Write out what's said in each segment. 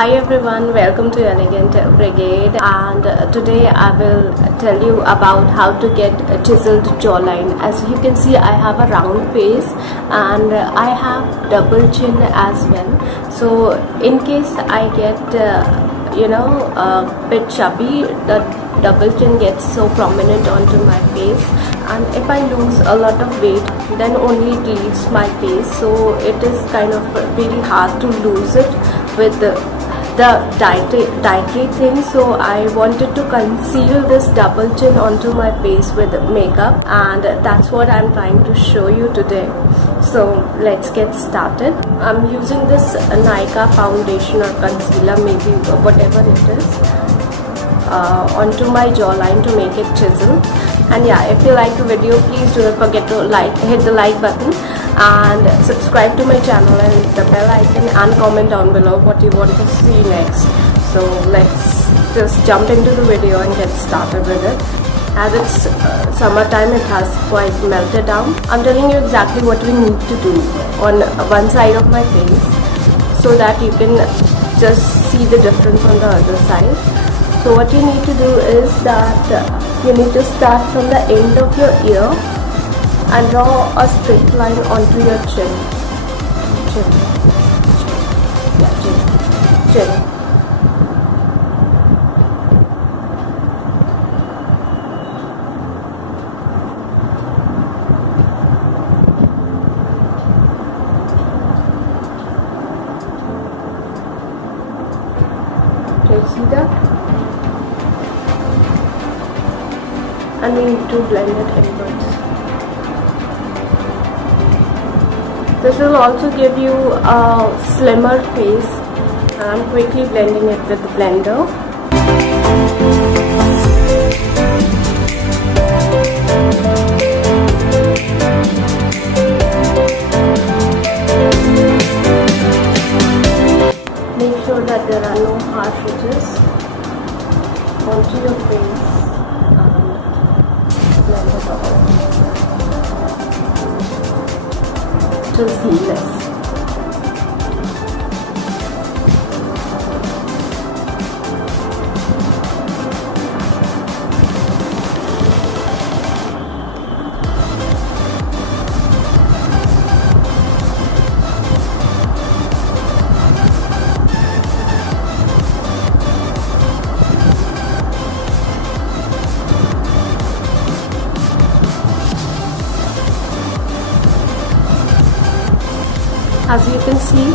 Hi everyone, welcome to Elegant Brigade, and today I will tell you about how to get a chiseled jawline. As you can see, I have a round face and I have double chin as well. So in case I get a bit chubby, the double chin gets so prominent onto my face, and if I lose a lot of weight, then only it leaves my face. So it is kind of really hard to lose it with the dietary thing. So I wanted to conceal this double chin onto my face with makeup, and that's what I'm trying to show you today. So let's get started. I'm using this Nykaa foundation or concealer, maybe whatever it is, onto my jawline to make it chisel. And yeah, if you like the video, please do not forget to hit the like button and subscribe to my channel and hit the bell icon, and comment down below what you want to see next. So let's just jump into the video and get started with it. As it's summertime, it has quite melted down. I'm telling you exactly what we need to do on one side of my face so that you can just see the difference on the other side. So what you need to do is that you need to start from the end of your ear and draw a straight line onto your chin. Chin. Can you see that? And we need to blend it inwards. This will also give you a slimmer face, and I'm quickly blending it with the blender. Make sure that there are no harsh edges onto your face. To seamless. As you can see,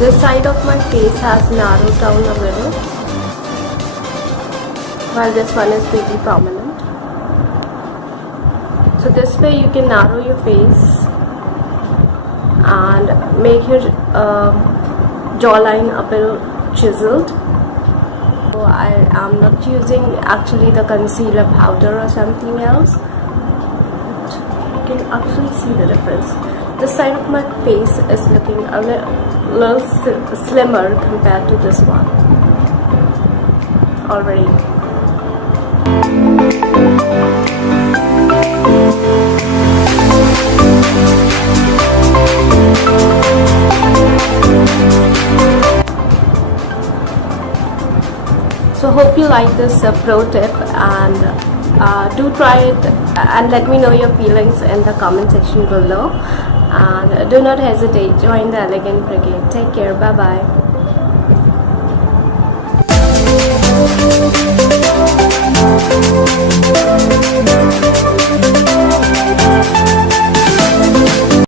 this side of my face has narrowed down a little, while this one is really prominent. So this way you can narrow your face and make your jawline a little chiseled. So I am not using actually the concealer powder or something else. You can actually see the difference. This side of my face is looking a little slimmer compared to this one already. So hope you like this pro tip, and do try it and let me know your feelings in the comment section below, and do not hesitate, join the Elegant Brigade. Take care, bye bye.